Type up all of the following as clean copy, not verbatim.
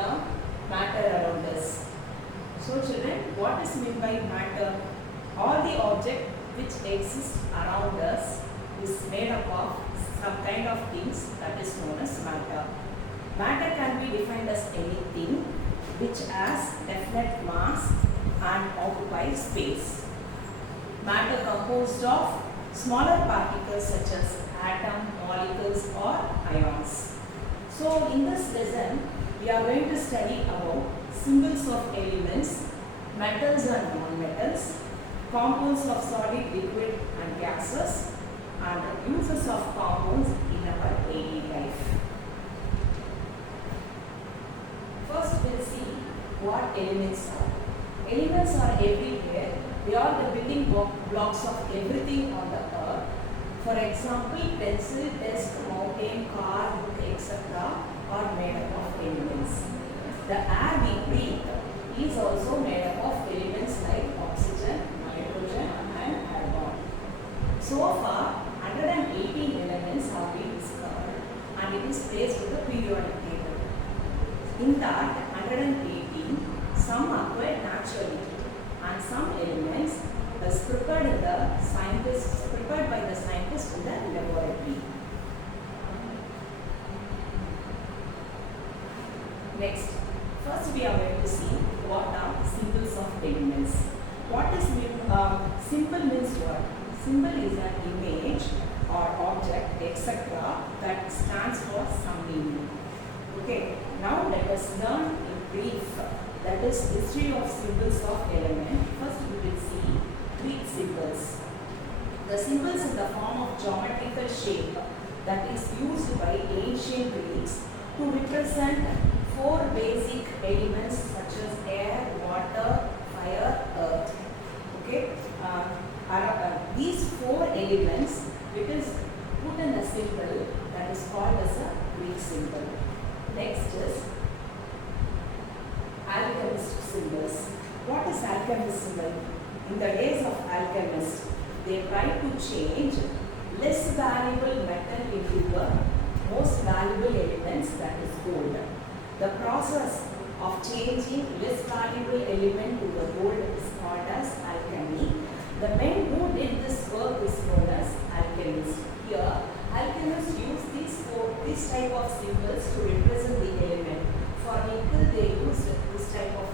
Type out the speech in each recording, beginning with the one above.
the matter around us. So children, what is meant by matter? All the object which exists around us is made up of some kind of things that is known as matter. Matter can be defined as anything which has definite mass and occupies space. Matter composed of smaller particles such as atom, molecules or ions. So in this lesson, we are going to study about symbols of elements, metals and non-metals, compounds of solid, liquid and gases, and uses of compounds in our daily life. First we will see what elements are. Elements are everywhere. They are the building blocks of everything on the earth. For example, pencil, desk, mountain, car, book, etc. are made up of elements. The air we breathe is also made up of elements like oxygen, nitrogen and argon. So far, 118 elements have been discovered and it is placed in the periodic table. In that 118, some occurred naturally and some elements was prepared by the scientists in the laboratory. Next, first we are going to see what are symbols of elements. What is symbol means what? Symbol is an image or object etc. that stands for some meaning. Okay, now let us learn in brief, that is history of symbols of element. First we will see Greek symbols. The symbols in the form of geometrical shape that is used by ancient Greeks to represent four basic elements such as air, water, fire, earth. Okay, these four elements, it is put in a symbol that is called as a Greek symbol. Next is alchemist symbols. What is alchemist symbol? In the days of alchemists, they tried to change less valuable metal into the most valuable elements, that is gold. The process of changing less valuable element to the gold is called as alchemy. The men who did this work is known as alchemists. Here, alchemists use this type of symbols to represent the element. For nickel, they used this type of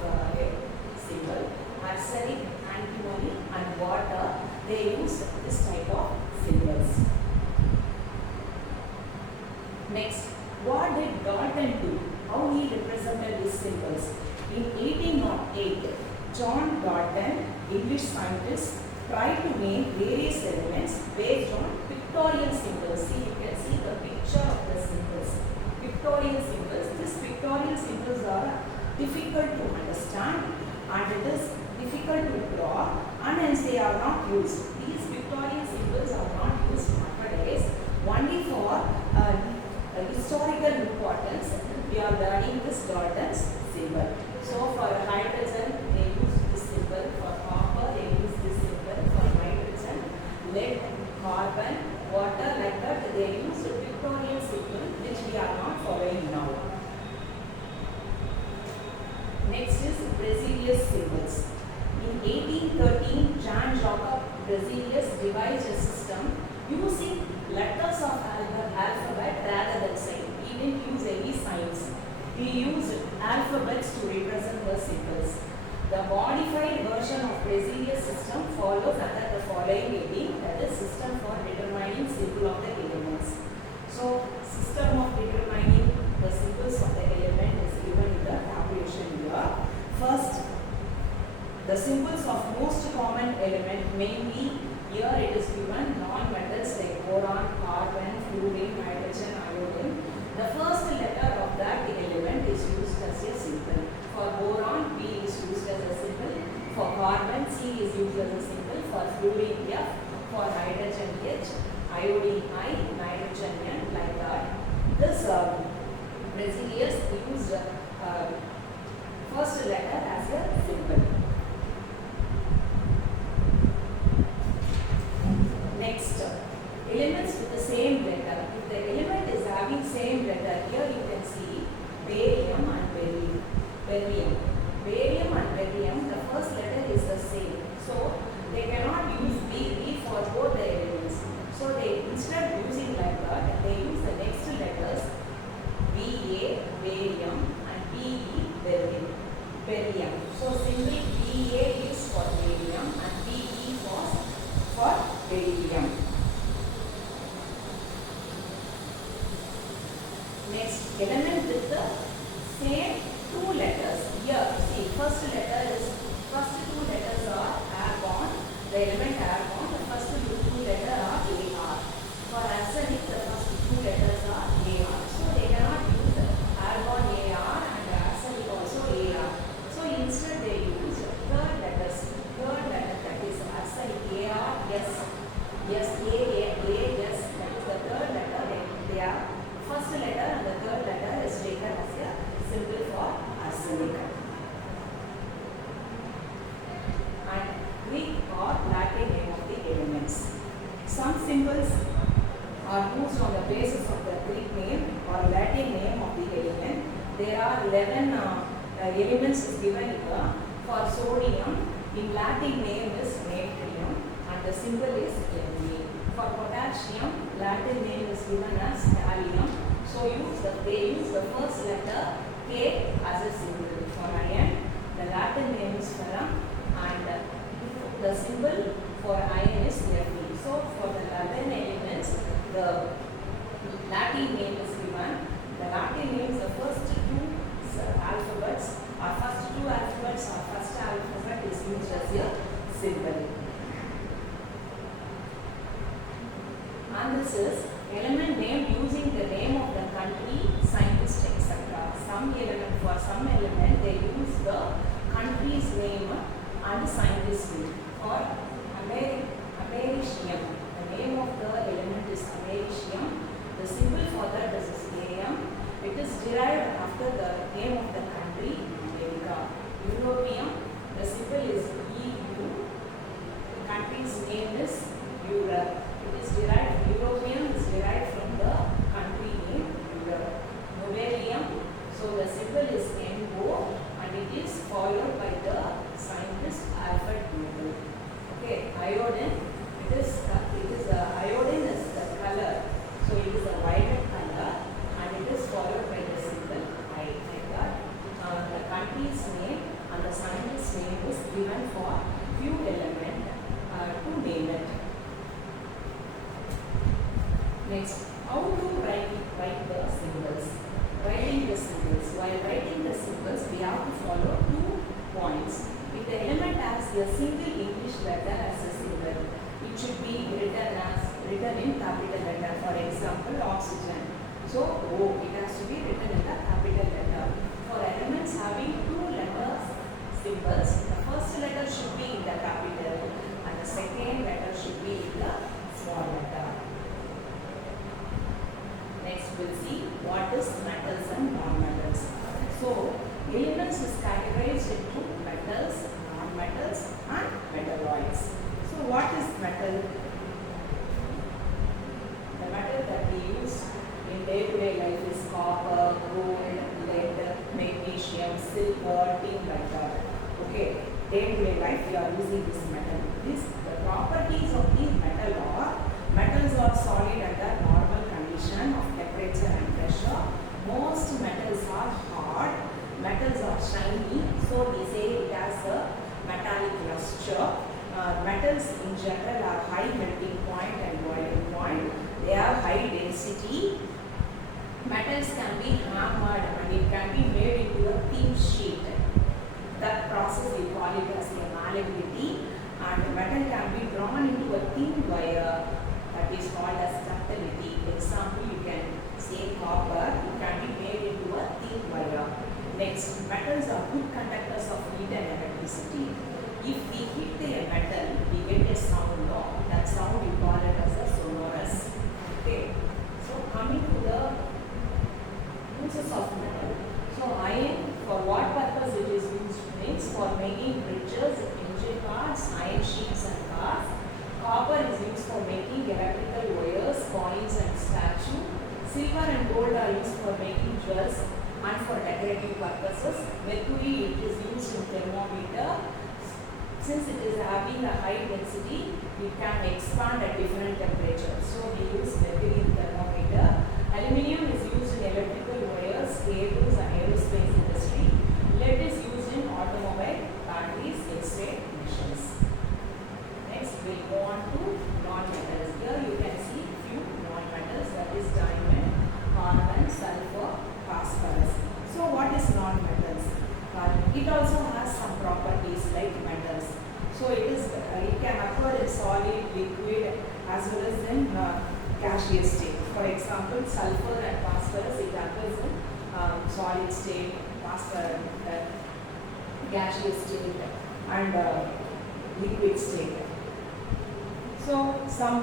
symbol. Arsenic, antimony and water, they used this type of symbols. Next, what did Dalton do? How he represented these symbols? In 1808, John Dalton, English scientist, tried to name various elements based on pictorial symbols. See, you can see the picture of the symbols. Pictorial symbols. These pictorial symbols are difficult to understand and it is difficult to draw, and hence they are not used. These pictorial symbols are not used nowadays. Only for historical importance, we are learning this Dalton's symbol. So for hydrogen, they use this symbol. For copper, they use this symbol. For nitrogen, lead, carbon, water, like that, they use a pictorial symbol which we are not following now. Next is Brazilius symbols. In 1813, Jean-Jacques Brazilius devised a system using letters of alphabet rather than sign. He didn't use any signs. He used alphabets to represent the symbols. The modified version of Brazilius system follows under the following heading, that is system for determining symbol of the elements. So, system of determining the symbols of the element is given in the tabulation here. First, the symbols of most common element, mainly here it is given non-metals like boron, carbon, fluorine, nitrogen, iodine. The first letter of that element is used as a symbol. For boron, B is used as a symbol. For carbon, C is used as a symbol. For fluorine, F. For hydrogen, H. Iodine, I. Nitrogen, N. Like that. This Brazilius used first letter as a symbol. Next, elements with arsenic. And Greek or Latin name of the elements. Some symbols are used on the basis of the Greek name or Latin name of the element. There are 11 elements is given here. For sodium, in Latin name is natrium and the symbol is Mg. For potassium, Latin name is given as thallium. So they use the first letter K as a symbol. For iron, the Latin name is ferrum and the symbol for iron is Fe. So for the 11 elements, the Latin name is given. The Latin names, the first two alphabets or first two alphabets or first alphabet is used as a symbol. And this is element name using the name of the country, scientist, etc. For some element they use the country's name and scientist name. For americium, the name of the element is americium. The symbol for that is Am. It is derived after the name of the country, America. Europium, the symbol is EU. The country's name is Europe. It is derived, European is derived from the country name Europe. Novarium, so the symbol is NO and it is followed by the scientist Alfred Nobel. Okay, iodine, iodine is the color, so it is a violet color and it is followed by the symbol I, like that. The country's name and the scientist's name is given for few elements to name it. Next, how to write the symbols? Writing the symbols. While writing the symbols, we have to follow 2 points. If the element has a single English letter as a symbol, it should be written in capital letter. For example, oxygen. So O, it has to be written in the capital letter. For elements having 2 letters symbols, the first letter should be in the capital and the second letter should be in the small letter. Next we'll see what is metals and non-metals. So elements is categorized into metals, non-metals and metalloids. So what is metal? The metal that we use in day-to-day life is copper, gold, lead, magnesium, silver, tin like that. Okay, day-to-day life we are using this metal. The properties of these metals are solid under normal condition of temperature and pressure. Most metals are hard, metals are shiny, so we say it has a metallic luster. Metals in general are high melting point and boiling point. They have high density. Metals can be hammered and it can be made into a thin sheet. That process we call it as a malleability. And metal can be drawn into a thin wire that is called as ductility. Example, you can say copper, it can be made into a thin wire. Next, metals are good conductors of heat and electricity. If we hit a metal, we get a sound. No? That sound we call it as a sonorous. Okay. So coming to the uses of metal. So iron, for what purpose it is used? Means for making bridges, engine parts, iron sheets and cars. Copper is used for making electrical wires, coins and statue. Silver and gold are used for making jewels and for decorative purposes. Mercury, it is used in thermometer. Since it is having a high density, it can expand at different temperatures. So we use mercury in thermometer. Aluminium is used in electrical wires, cables and aerospace industry. Lead is used in automobile, batteries, X-ray machines. Next, we'll go on to non-metals. Here you can see few non-metals, that is diamond, carbon, sulfur, phosphorus. So what is non-metals? It also has some properties like metals. So it can occur in solid, liquid as well as in gaseous state. For example, sulfur and phosphorus, it occurs in solid state, phosphorus, gaseous state and liquid state. So some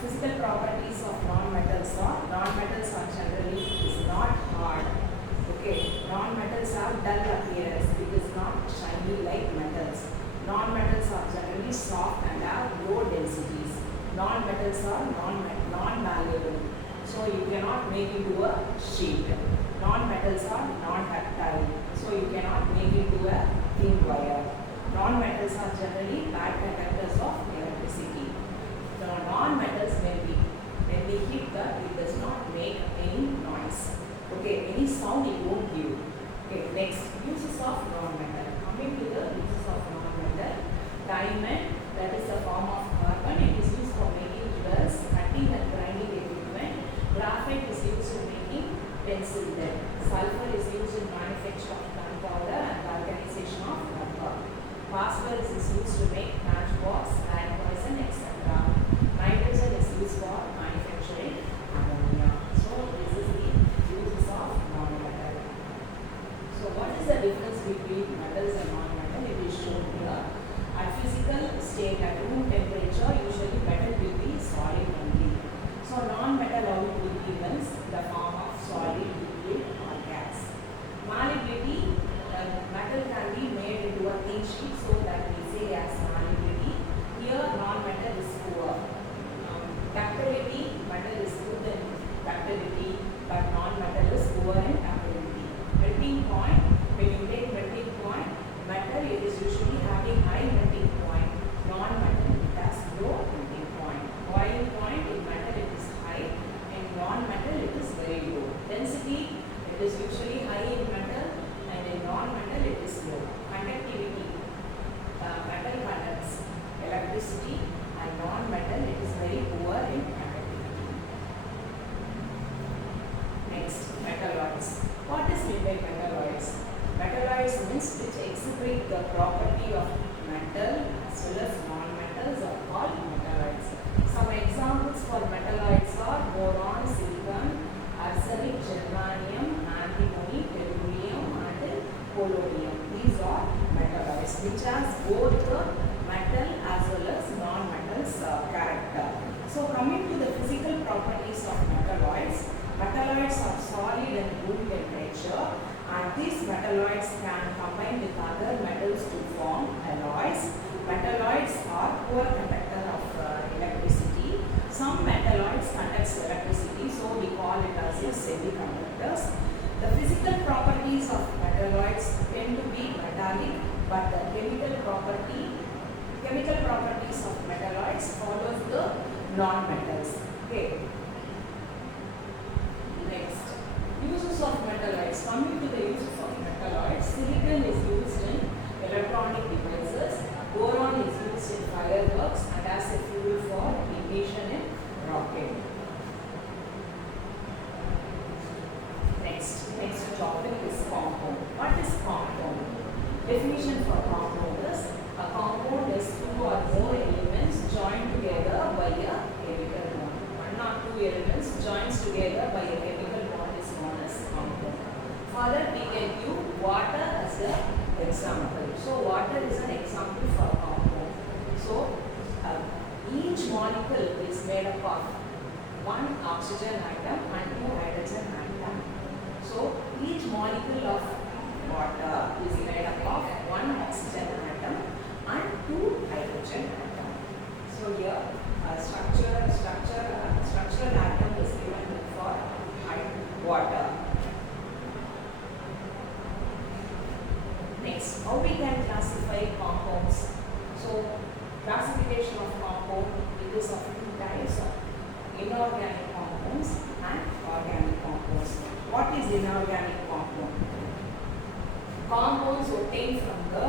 physical properties of non-metals are generally is not hard. Okay, non-metals have dull appearance. It is not shiny like metals. Non-metals are generally soft and have low densities. Non-metals are non-malleable. So you cannot make into a sheet. Non-metals are non-ductile. So you cannot make into a thin wire. Non-metals are generally bad conductors of electricity. So non-metals when we hit that, it does not make any noise. Okay, any sound it won't give. Okay, next, uses of non-metal. Coming to the uses of non-metal, diamond, that is a form of carbon. It is used for making jewels, cutting and grinding equipment. Graphite is used in making pencil lead. Sulfur is used in manufacture of gunpowder and organization of rubber. Phosphorus is used to make matchbox, rat poison, etc. Nitrogen is used for manufacturing ammonia. So this is the uses of non-metal. So what is the difference between metals and non-metal? It is shown here. At physical state at room temperature, usually metal will be solid only. So non-metal how it will be in the form of solid, liquid or gas. Malleability, metal can be made into a thin sheet, so that we say as malleability. Here non-metal is poor. Ductility, metal is good in ductility, but non-metal is poor in ductility. Melting point, when you take melting point, metal it is usually having high melting point. Non-metal it has low melting point. Boiling point in metal it is high, in non-metal it is very low. Density it is usually high in metal, and in non-metal it is low. Conductivity, metal conducts electricity, and non-metal it is very poor in conductivity. Next, metalloids. What is meant by metalloids? Metalloids means which exhibit the property of metal as well as non-metals are called metalloids. Some examples for metalloids are boron, silicon, arsenic, germanium, antimony, tellurium and polonium. These are metalloids which has both the metal as well as non-metals character. So coming to the physical properties of metalloids, metalloids are solid and room temperature, and these metalloids can combine with other metals to form alloys. Metalloids are poor conductor of electricity. Some metalloids conduct electricity, so we call it as semiconductors. The physical properties of metalloids tend to be metallic, but the chemical properties of metalloids follows the non-metals. Okay. Next, uses of metalloids. Coming to the uses of metalloids, silicon is used in electronic devices. Boron is used in fireworks and as a fuel for ignition in rocket. Next topic is compound. What is compound? Definition for compound is a compound is two or more elements joined together by a chemical bond. One or two elements joined together by a chemical bond is known as compound. Further, we can use water as an example. So water is an example for compound. So each molecule is made up of one oxygen atom and two hydrogen atom. So each molecule of water is made up of one oxygen atom and two hydrogen atom. So here structural atom is given for water. Next, how we can classify compounds? So classification of compound, it is of two types of inorganic compounds and organic compounds. What is inorganic compound? Compounds obtained from the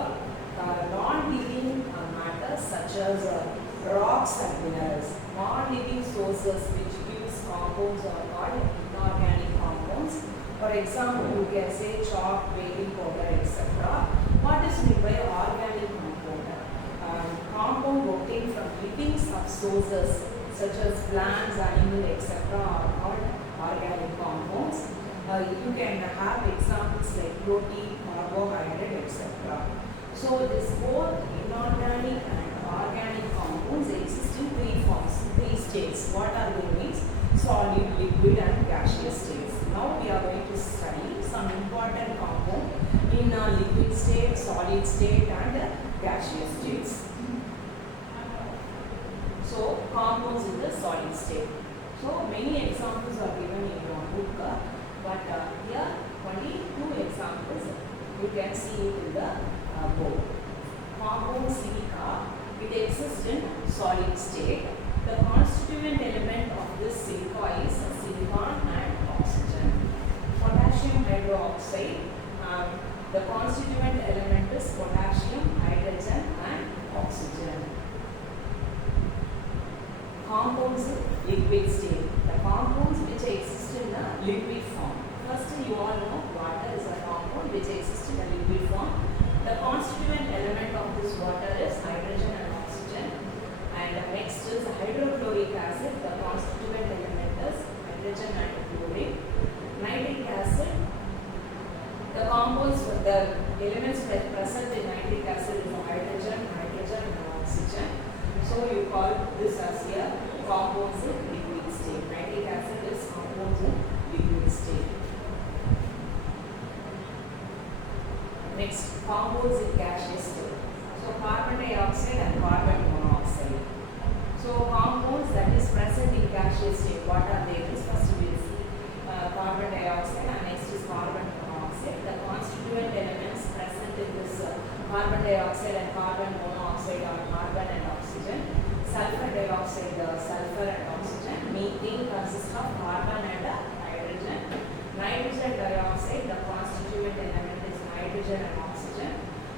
non-living matter such as rocks and minerals. Non-living sources which gives compounds are called inorganic compounds. For example, you can say chalk, baking powder, etc. What is meant by organic compound? Compound obtained from living subsources such as plants, animals, etc. are called organic compounds. You can have examples like protein, carbohydrate, etc. So this both inorganic and organic compounds exist in three forms, three states. What are they means? Solid, liquid and gaseous states. Now we are going to study some important compound in liquid state, solid state and gaseous states. So compounds in the solid state. So many examples are given in your book, but here only 2 examples you can see it in the book. Compound silica, it exists in solid state. The constituent element of this silica is silicon and oxygen. Potassium hydroxide, the constituent element is potassium, hydrogen and oxygen. Compounds in liquid state, the compounds which exist in a liquid form. First you all know water is a compound which exists in a liquid form. The constituent element of this water is hydrogen and oxygen. And next is hydrochloric acid. The constituent element is hydrogen and chlorine. Nitric acid. The compounds, the elements present in nitric acid is hydrogen, and oxygen. So you call this as here compounds in liquid state. Nitric acid is compounds in liquid state. Next, compounds in gaseous state. So carbon dioxide and carbon monoxide. So compounds that is present in gaseous state, what are they? This first we will see carbon dioxide and next is carbon monoxide. The constituent elements present in this carbon dioxide and carbon monoxide are carbon and oxygen. Sulfur dioxide, sulfur and oxygen. Methane consists of carbon and hydrogen. Nitrogen dioxide, the constituent element is hydrogen and oxygen.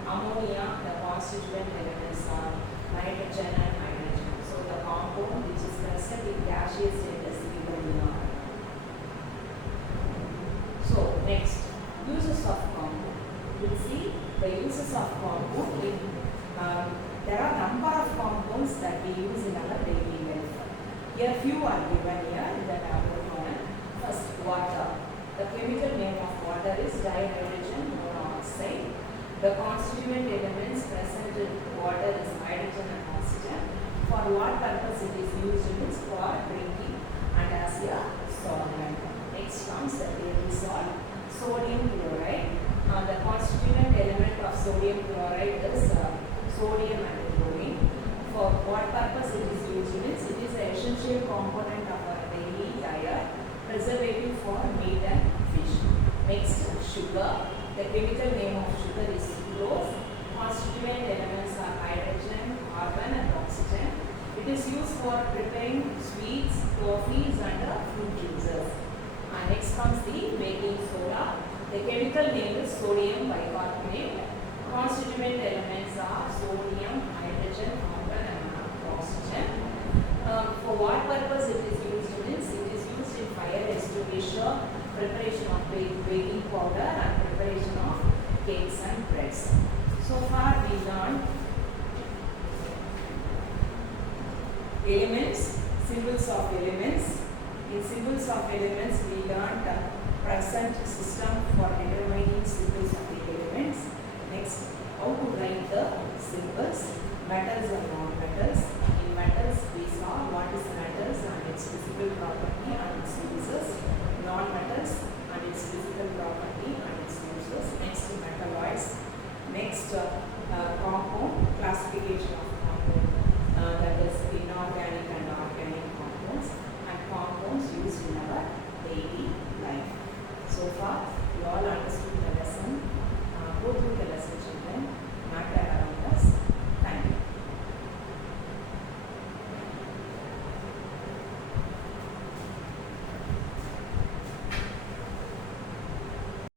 Ammonia, the constituent elements are nitrogen and hydrogen. So the compound which is present in gaseous state is ammonia. So next, uses of compound. You will see the uses of compound. There are number of compounds that we use in our daily life. Here few are given here in the table one. First, water. The chemical name of water is dihydrogen monoxide. The constituent elements present in water is hydrogen and oxygen. For what purpose it is used? It is for drinking and as a solvent. Next comes the daily salt, sodium chloride. The constituent element of sodium chloride is sodium and chlorine. For what purpose it is used? It is an essential component of our daily diet, preservative for meat and fish. Next, sugar. The chemical name of sugar is sucrose. Constituent elements are hydrogen, carbon and oxygen. It is used for preparing sweets, coffees and fruit juices. Next comes the baking soda. The chemical name is sodium bicarbonate. Constituent elements are sodium, hydrogen, carbon and oxygen. For what purpose it is used? It is used in fire extinguisher, preparation of baking powder and preparation of cakes and breads. So far we learned elements, symbols of elements. In symbols of elements we learned present system for determining symbols of the elements. Next, how to write the symbols, metals and non